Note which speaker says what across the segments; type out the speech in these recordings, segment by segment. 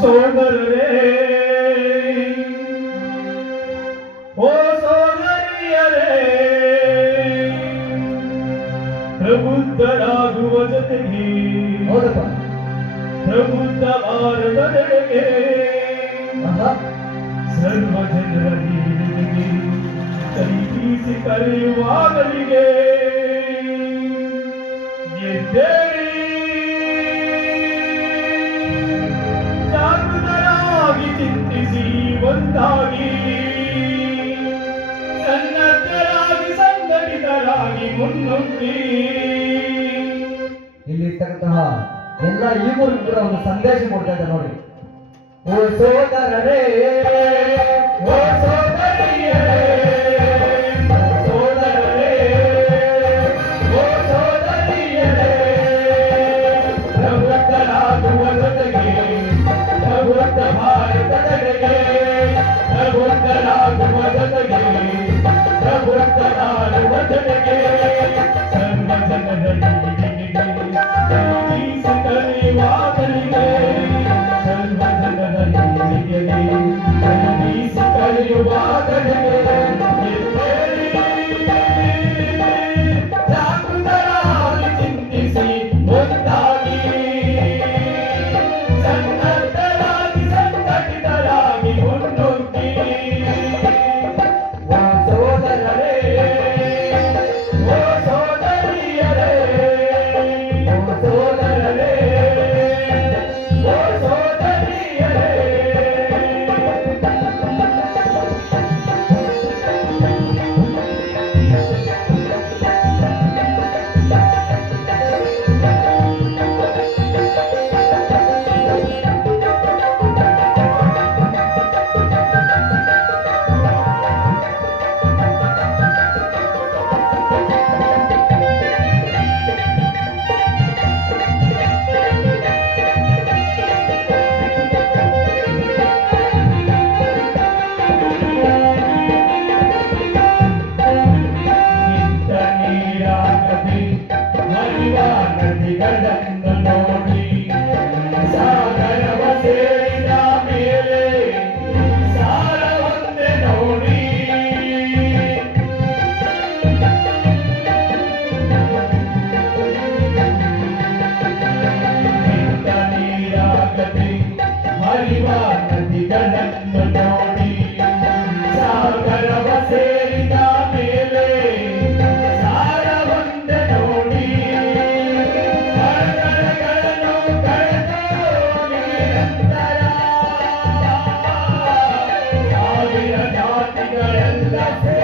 Speaker 1: सोगर रे हो सोगरिया रे प्रबुद्ध
Speaker 2: राघुवत
Speaker 1: घे प्रबुद्ध
Speaker 2: भारत
Speaker 1: रे ಜನರ ನೀರಿಗೆ ಕೈಬೀಸಿ ಕರೆಯುವಾಗಲಿಗೆ ಎದ್ದೇಳಿ ಜಾಗೃತರಾಗಿ ಚಿಂತಿಸಿ ಒಂದಾಗಿ ಸನ್ನದ್ಧರಾಗಿ ಸಂಘಟಿತರಾಗಿ ಮುನ್ನುಗ್ಗಿ
Speaker 2: ಇಲ್ಲಿರ್ತಕ್ಕಂತಹ ಎಲ್ಲ ಈಗಲೂ ಕೂಡ ಒಂದು ಸಂದೇಶ ಕೊಡ್ತಾ ಇದ್ದಾರೆ ನೋಡಿ. ಓ ಸೋದರರೇ.
Speaker 1: ನೀರಿಗೆ That's it.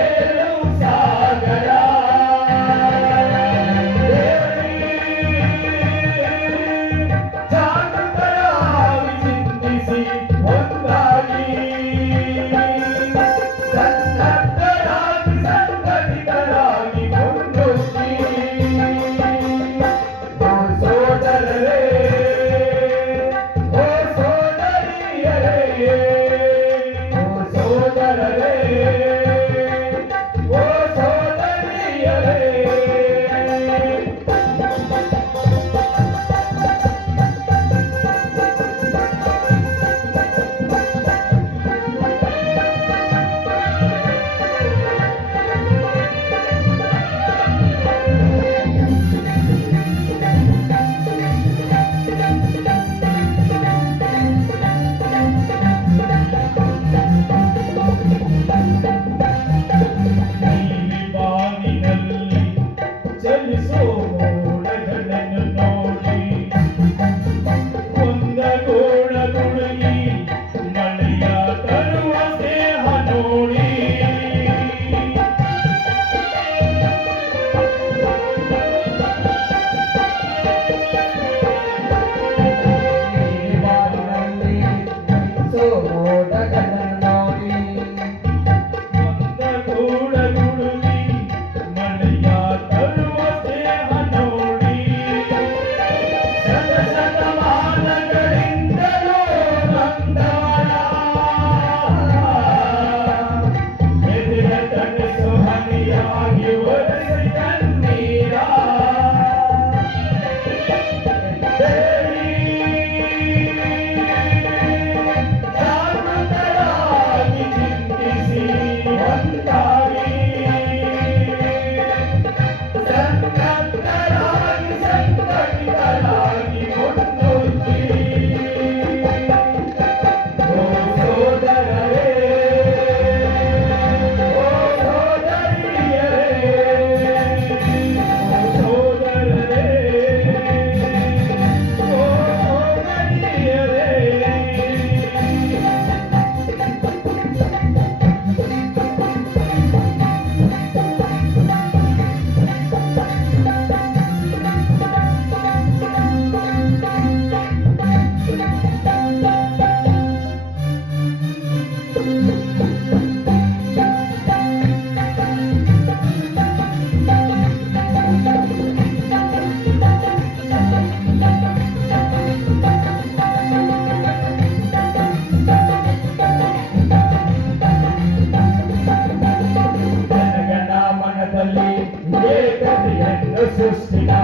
Speaker 1: the